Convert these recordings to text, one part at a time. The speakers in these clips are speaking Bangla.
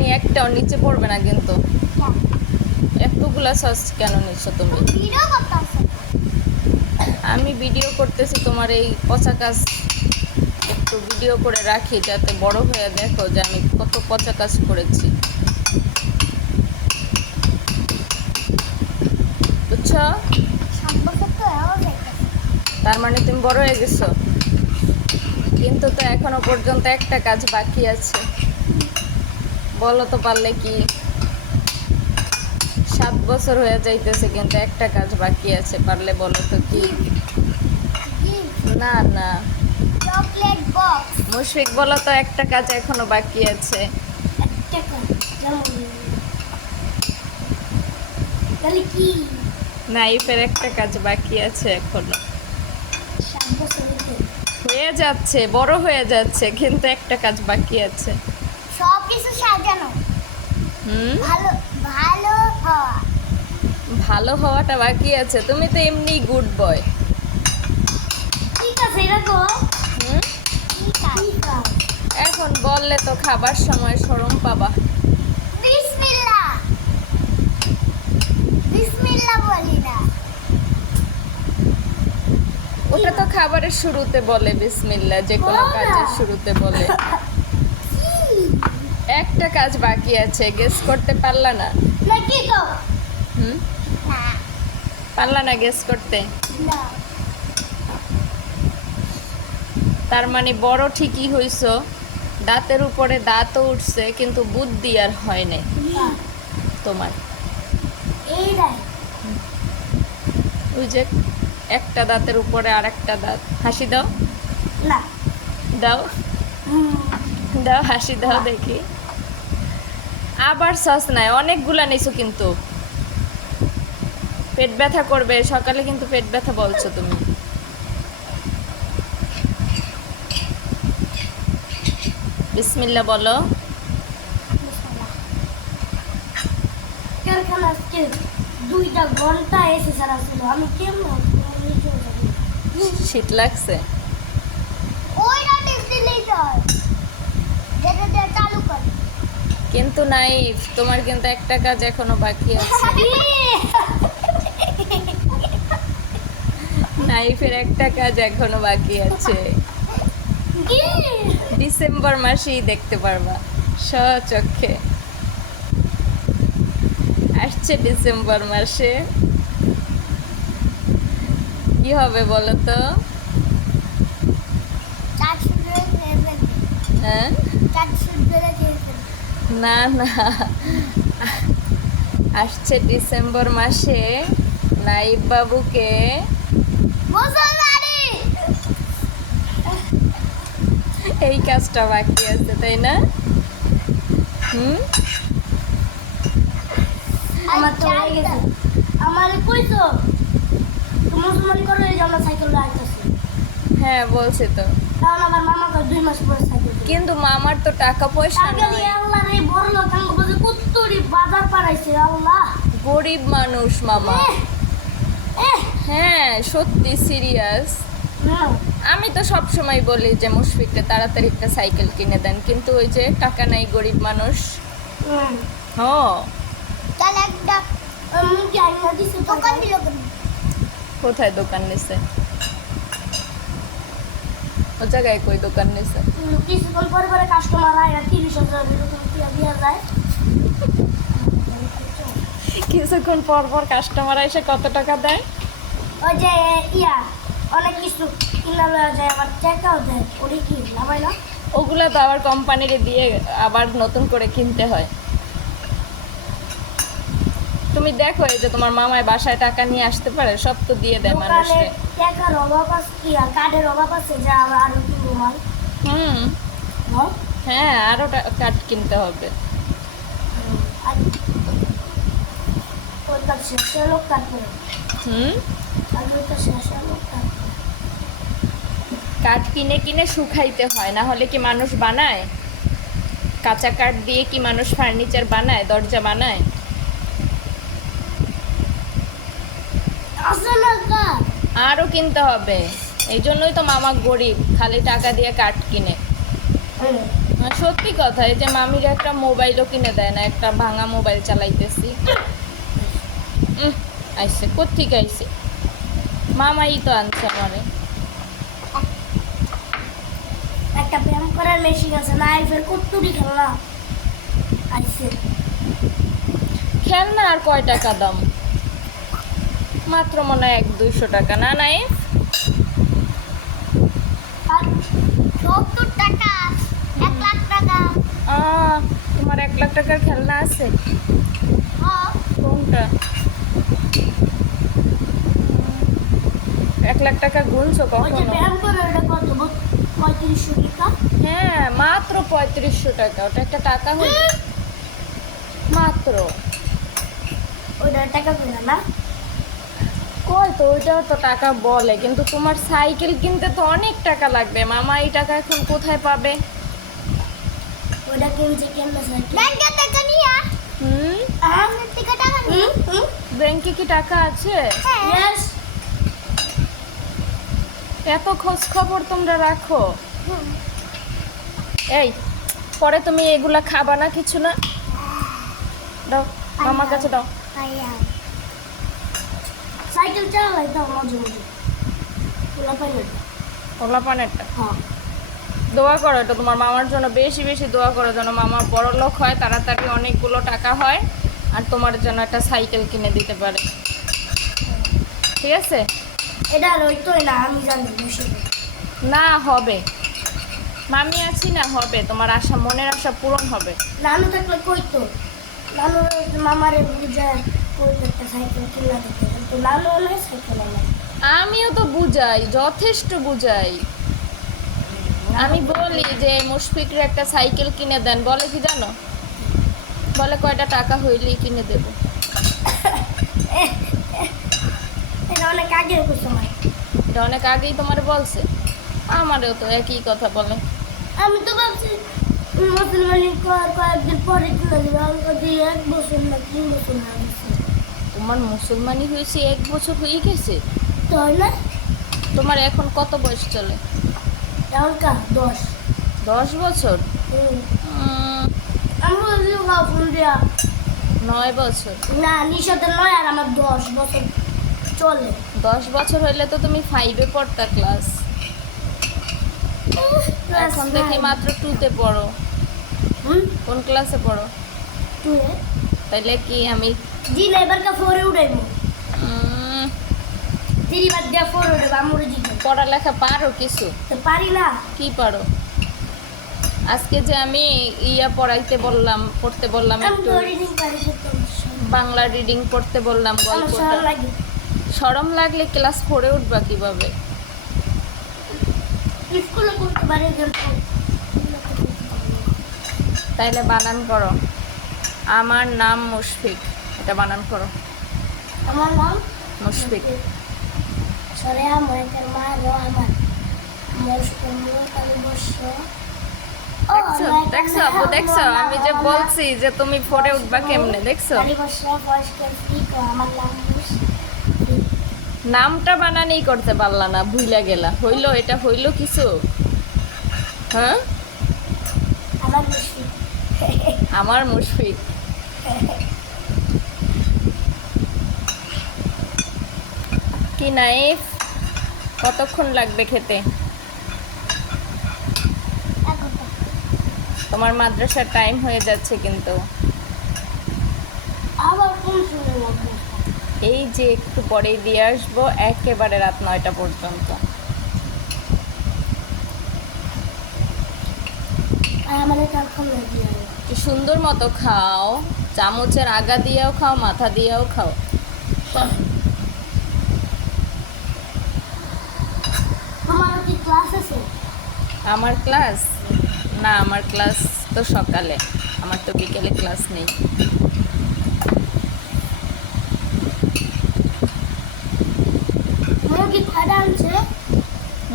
নিয়ে একটাও নিচে পড়বে না কিন্তু। কেন? এতগুলা সস কেন নিচ্ছ তুমি? আমি ভিডিও করতেছি তোমার এই পচা কাজ। একটু ভিডিও করে রাখি যাতে বড় হয়ে দেখো যে আমি কত পচা কাজ করেছি। দেখেছে তার মানে তুমি বড় হয়ে গেছো। কিন্তু তো এখনও পর্যন্ত একটা কাজ বাকি আছে। বলো তো পারলে কি? সাত বছর হয়ে যাইতেছে, কিন্তু একটা কাজ বাকি আছে, পারলে বলো তো কি? না না। মুশফিক, বলো তো একটা কাজ এখনও বাকি আছে। যেমন তাহলে কি? নাইফের একটা কাজ বাকি আছে এখনও। হয়ে যাচ্ছে বড় হয়ে যাচ্ছে কিন্তু একটা কাজ বাকি আছে। সব কিছু সাজানো। হুম? ভালো ভালো হওয়া। ভালো হওয়াটা বাকি আছে তুমি তো এমনি গুড বয় ঠিক আছে এরকম। হুম? এখন বললে তো খাবার সময় সরম পাবা। বিসমিল্লাহ। বিসমিল্লাহ বলি না ওটা তো খাবারের শুরুতে বলে বিসমিল্লা যে কোনো কাজের শুরুতে বলে। একটা কাজ বাকি আছে গেস করতে পারলা না? না কি গো হুম পারলা না গেস করতে? না। তার মানে বড় ঠিকই হইছো। দাঁতের উপরে দাঁতও উঠছে কিন্তু বুদ্ধি আর হয় নাই। না। তোমার। এই ওই যে একটা দাঁতের উপরে আর একটা দাঁত। হাসি দাও। না। দাও। দাও হাসি দাও দেখি। আবার সস নাই অনেকগুলা নিছো কিন্তু। পেট ব্যথা করবে। সকালে কিন্তু পেট ব্যথা বলছো তুমি। বিসমিল্লা বলো। দুইটা ঘণ্টা এসে সারা ছিল আমি কেমন। শীত লাগছে কিন্তু নাই তোমার কিন্তু একটা কাজ এখনও বাকি আছে। নাইফের একটা কাজ এখনও বাকি আছে। ডিসেম্বর মাসেই দেখতে পারবা স্বচক্ষে। আসছে ডিসেম্বর মাসে। কি হবে বলো তো? হ্যাঁ? না না। আসছে ডিসেম্বর মাসে নাইব বাবুকে। এই কাজটা বাকি আছে তাই না? হুম? আমার তো গেছে। আমার কইছো? করে এই যে আমরা সাইকেল রাখতেছি হ্যাঁ বলছি তো। কারণ আমার মামাকে দুই মাস পরে সাইকেল কিন্তু মামার তো টাকা পয়সা টাকা দিয়ে নাই আল্লাহ রে বড় লোক আঙ্গ বলে কুত্তুরি বাজার পাড়াইছে আল্লাহ! গরিব মানুষ মামা। এহ, এহ, হ্যাঁ সত্যি সিরিয়াস। না, আমি তো সব সময় বলি যে মুশফিকটা তাড়াতাড়ি একটা সাইকেল কিনে দেন কিন্তু ওই যে টাকা নাই গরিব মানুষ। না। হ তাহলে একটা আইনা দিছে দোকান দিল কেন? কোথায় দোকান নিছে? ও জায়গায় কই দোকান নিছে? কিছুক্ষণ পরে পরে কাস্টমার আয় আর তিরিশ হাজার দিয়া যায়। কিছুক্ষণ পর পর কাস্টমার এসে কত টাকা দেয়? ওই যে ইয়া অনেক কিছু কিনা যায় আবার টাকাও দেয়। ওরে কি লাভাই না ওগুলা তো আবার কোম্পানিরে দিয়ে আবার নতুন করে কিনতে হয়। তুমি দেখো এই যে তোমার মামায় বাসায় টাকা নিয়ে আসতে পারে সব তো দিয়ে দেয় মানুষকে। টাকার অভাব আছে কি? আর কার্ডের অভাব আছে যা আরও কিনবো মাল হুম। হ্যাঁ হ্যাঁ আরও কাঠ কিনতে হবে। হুম? কাঠ কিনে কিনে শুকাইতে হয় না হলে কি মানুষ বানায়? কাঁচা কাঠ দিয়ে কি মানুষ ফার্নিচার বানায় দরজা বানায় আসলে না কার আরও কিনতে হবে। এই জন্যই তো মামা গরিব খালি টাকা দিয়ে কাঠ কিনে। আর সত্যি কথা এই যে মামির একটা মোবাইলও কিনে দেয় না একটা ভাঙা মোবাইল চালাইতেছি। আইসে কোথেকে আইসে? মামাই তো আনছে আমারে। একটা করার মেশিন আছে না আইফের খেলনা আইসে। খেলনা আর কয় টাকা দাম? মাত্র মনে হয় এক দুইশো টাকা না নাই তোমার এক লাখ টাকার খেলনা আছে? হ্যাঁ। কোনটা? এক লাখ টাকা গুনছো কখনো? করে ওটা কত? পঁয়ত্রিশশো টাকা? হ্যাঁ মাত্র পঁয়ত্রিশশো টাকা ওটা একটা টাকা হল। মাত্র। ওইটা টাকা না। কই তো ওইটাও তো টাকা বলে। কিন্তু তোমার সাইকেল কিনতে তো অনেক টাকা লাগবে। মামা এই টাকা এখন কোথায় পাবে? ওইটা কিনছে কেমনে সাইকেল ব্যাংকে টাকা নিয়া হুম? আমার থেকে টাকা নিয়ে ব্যাংকে কি টাকা আছে? ইয়েস এত খোঁজ খবর তোমরা রাখো। এই পরে তুমি এগুলা খাবা না কিছু না? দাও মামার কাছে দাও। সাইকেল চালাই দাও মাঝে মাঝে ওলা পানেরটা হ্যাঁ। দোয়া করো এটা তোমার মামার জন্য বেশি বেশি দোয়া করো যেন মামা বড় লোক হয় তাড়াতাড়ি অনেকগুলো টাকা হয় আর তোমার জন্য একটা সাইকেল কিনে দিতে পারে। ঠিক আছে? এটা আর ওইটোই না আমি জানি না হবে। মামি আছি না হবে। তোমার আশা মনের আশা পূরণ হবে। নানু থাকলে কইতো। নানু মামারে বুঝায় কইতো একটা সাইকেল কিনা দিতে। আমিও তো বুঝাই যথেষ্ট বুঝাই। আমি বলি যে মুশফিকের একটা সাইকেল কিনে দেন বলে কি জানো? বলে কয়টা টাকা হইলেই কিনে দেবো। এটা অনেক আগে এটা অনেক আগেই তোমার বলছে। আমারও তো একই কথা বলে। আমি তো ভাবছি মুসলমানি কয়েকদিন পরে কিনে দেবে আমি এক বছর না তিন বছর না। তোমার মুসলমানি হয়েছে এক বছর হয়ে গেছে। তো না? তোমার এখন কত বয়স চলে? এখন কা দশ। দশ বছর? নয় বছর। না নিশাতে নয় আর আমার দশ বছর চলে। দশ বছর হইলে তো তুমি ফাইভে পড়তা ক্লাস এখন দেখি মাত্র টুতে পড়ো। হুম? কোন ক্লাসে পড়ো? তুই তাইলে কি আমি জি না এবার কা ফোরে উঠাইবো। দিদি বাদ দিয়া ফোরে উঠাইবো আমরে জিজ্ঞেস পড়ালেখা পারো কিছু? তো পারি না। কি পারো? আজকে যে আমি ইয়া পড়াইতে বললাম পড়তে বললাম একটু বাংলা রিডিং পড়তে বললাম সরম গল্পটা। লাগে। সরম লাগলে ক্লাস ফোরে উঠবা কীভাবে? তাইলে বানান করো। আমার নাম মুশফিক। এটা বানান করো। আমার নাম মুশফিক। সরে আমার একটা মা রো আমার। দেখছ? দেখছ আপু দেখছ? আমি যে বলছি যে তুমি ফোরে উঠবা কেমনে দেখছ। নামটা বানানি করতে পারলা না ভুইলা গেলা। হইল এটা হইল কিছু? হ্যাঁ? আমার মুশফিক। কি নাইফ? কতক্ষণ লাগবে খেতে? তোমার মাদ্রাসার টাইম হয়ে যাচ্ছে কিন্তু। এই যে একটু পরেই দিয়ে আসব, একেবারে রাত নয়টা পর্যন্ত। সুন্দর মতো খাও। চামচের আগা দিয়েও খাও, মাথা দিয়েও খাও আমার কি ক্লাস আছে আমার ক্লাস? না আমার ক্লাস তো সকালে। আমার তো বিকেলে ক্লাস নেই।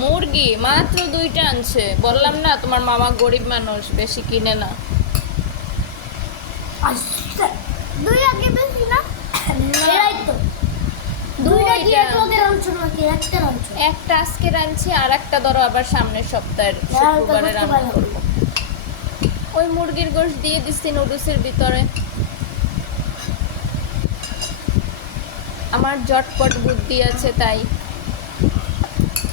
মুরগি মাত্র দুইটা আনছে। বললাম না তোমার মামা গরিব মানুষ বেশি কিনে না। দুই আগে বেশি না? দুইটা কি এক লোকের নাকি? একটা একটা আজকে রাঁধছি আর একটা ধরো আবার সামনের সপ্তাহের শুক্রবারে রান্না। করব। ওই মুরগির গোশ দিয়ে দিচ্ছি নুডলসের ভিতরে। আমার জটপট বুদ্ধি আছে তাই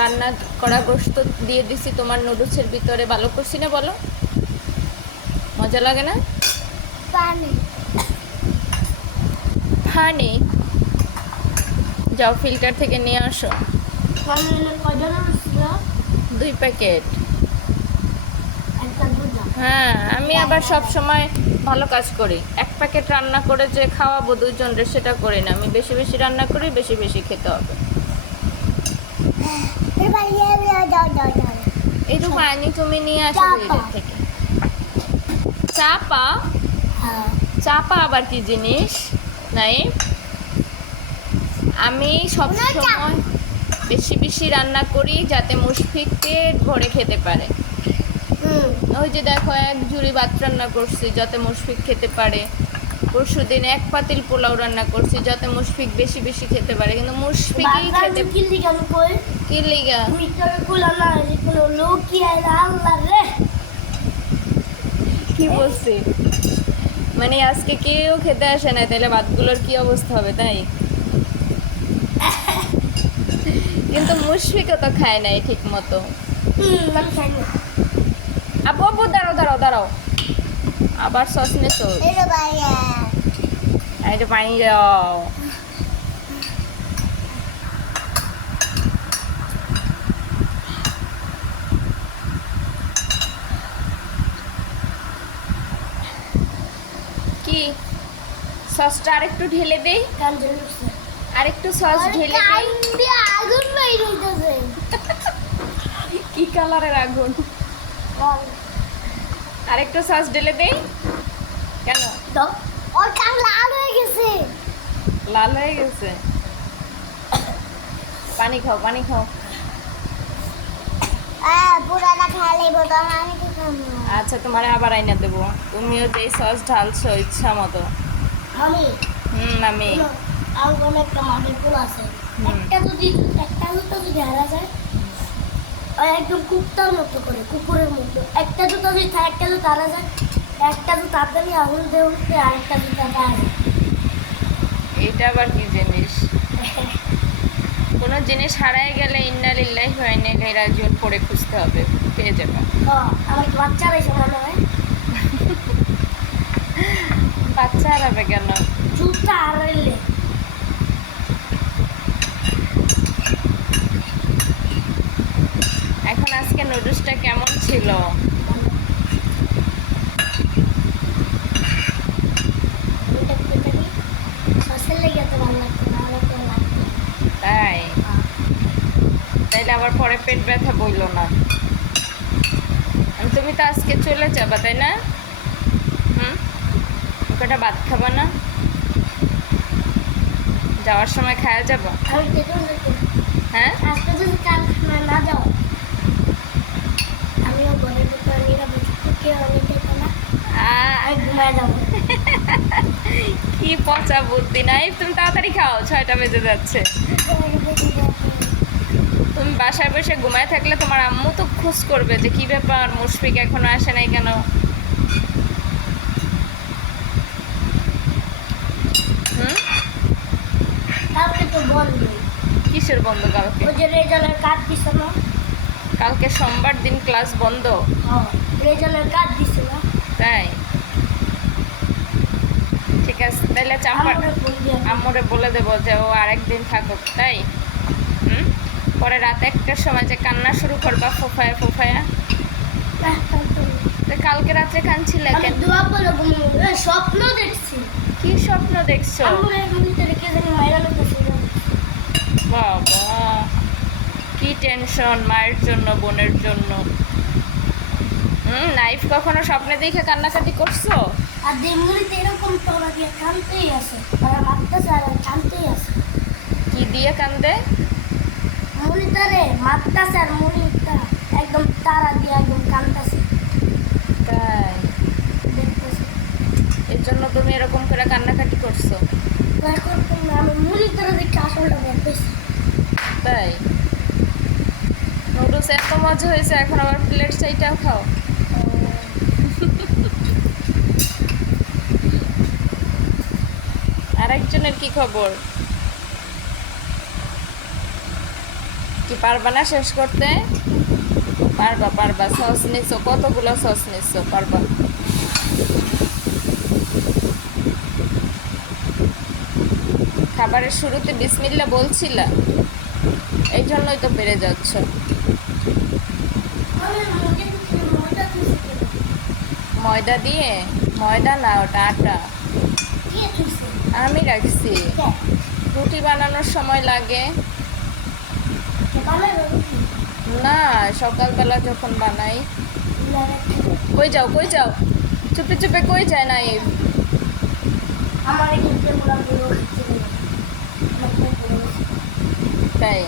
রান্না করা গোস্ত দিয়ে দিছি তোমার নুডলসের ভিতরে। ভালো করছি না বলো? মজা লাগে না? হানি যাও ফিল্টার থেকে নিয়ে আসো। দুই প্যাকেট। হ্যাঁ আমি আবার সব সময় ভালো কাজ করি। এক প্যাকেট রান্না করে যে খাওয়াবো দুজনরে সেটা করি না। আমি বেশি বেশি রান্না করি বেশি বেশি খেতে হবে। ইয়ে ইয়ে একটু পানি তুমি নিয়ে আসো থেকে। চাপা হ্যাঁ। চাপা আবার কি জিনিস? নাই আমি সব সময় বেশি বেশি রান্না করি যাতে মুশফিক পেট ভরে খেতে পারে। হুম। ওই যে দেখো এক ঝুড়ি ভাত রান্না করছি যাতে মুশফিক খেতে পারে। পরশু দিন এক পাতিল পোলাও রান্না করছি যাতে মুশফিক বেশি বেশি খেতে পারে। কিন্তু মুশফিকই খেতে কি লিগা কি বলছি? মানে আজকে কেউ খেতে আসে না তাহলে ভাতগুলোর কি অবস্থা হবে তাই? কিন্তু মুশফিকও তো খায় নাই ঠিক মতো আপু আপু দাঁড়াও দাঁড়াও দাঁড়াও। আবার সস নেছো এটা পানি যাও কি? সসটা আরেকটু ঢেলে দেই। কান উঠছে আরেকটু সস ঢেলে আগুন কি কালারের আগুন? বল। আরেকটু সস ঢেলে দেই। কেন? তো ওর কান লাল হয়ে গেছে। লাল হয়ে গেছে। পানি খাও পানি খাও। আচ্ছা তোমার আবার আইনা দেবো। তুমিও যে সস ঢালছো ইচ্ছা মতো হুম আমি। আলগনে একটা মাটির ফুল আছে। একটা যদি একটা জুতো যদি হারা যায় একদম কুত্তার মতো করে কুকুরের মতো। একটা জুতো যদি একটা জুতো হারা যায় একটা হাতে নিয়ে আঙুল দিয়ে উঠতে আর একটা জুতো পাওয়া এটা আবার কি জিনিস? কোনো জিনিস হারাই গেলে ইন্না লিল্লাহি ওয়া ইন্না ইলাইহি রাজিউন পড়ে খুঁজতে হবে পেয়ে যাবে। আমার কি বাচ্চা রয়েছে মনে হয়? বাচ্চা হারাবে কেন? জুতা হারাইলে এখন আজকে নুডলসটা কেমন ছিল? তাই? তাইলে আবার পরে পেট ব্যথা বইলো না। তুমি তো আজকে চলে যাবা তাই না? হুম? ওটা ভাত খাবা না? যাওয়ার সময় খায়া যাব? হ্যাঁ? আজকে যদি কাল না যাও আমিও ঘরের ভিতরে নিরাপদ কেউ আমি খেতে না আ- আমি ঘুমায় যাব কি পচা বুদ্ধি নাই। তুমি তাড়াতাড়ি খাও ছয়টা বেজে যাচ্ছে। তুমি বাসায় বসে ঘুমায় থাকলে তোমার আম্মু তো খোঁজ করবে যে কি ব্যাপার মুশফিক এখনও আসে নাই কেন। কিসের বন্ধ কালকে? কালকে সোমবার দিন ক্লাস বন্ধ। না। তাই? ঠিক আছে তাহলে চাম্পা আমার আম্মুরে বলে দেবো যে ও আরেকদিন থাকুক তাই? হুম? পরে রাত একটার সময় যে কান্না শুরু করবা ফোফায়া ফোফায়া। তো কালকে রাত্রে কাঁদছিলে আমি কেন? স্বপ্ন দেখছি। কি স্বপ্ন দেখছ? বাবা কি টেনশন মায়ের জন্য বোনের জন্য। হুম নাইফ কখনো স্বপ্নে দেখে কান্নাকাটি করছ? আর দেমগুলিতে এরকম তোরা দিয়ে কানতেই আছে আর মারতেছে আর কানতেই আছে কি দিয়ে কান্দে? মনিটারে মারতেছে আর মনিটা একদম তারা দিয়ে একদম কানতেছে। তাই? এর জন্য তুমি এরকম করে কান্নাকাটি করছ? এখন আমি মনিটারে দেখে আসলটা বলতেছি তাই? নুডলস এত মজা হয়েছে এখন আবার প্লেট চাইটাও খাও। আরেকজনের কি খবর? কি পারবা না শেষ করতে? পারবা পারবা, সস নিচ্ছ কতগুলো সস নিচ্ছ পারবা। খাবারের শুরুতে বিসমিল্লা বলছিলা, এই জন্যই তো বেড়ে যাচ্ছ। ময়দা দিয়ে, ময়দা না, ওটা আটা। আমি রাখছি। রুটি বানানোর সময় লাগে। না সকালবেলা যখন বানাই। কই যাও কই যাও? চুপে চুপে কই যায় না এই আমার এখানে মোড়া গুলো খেতে দেবে আমার খুব বড় হয়েছে। তাই?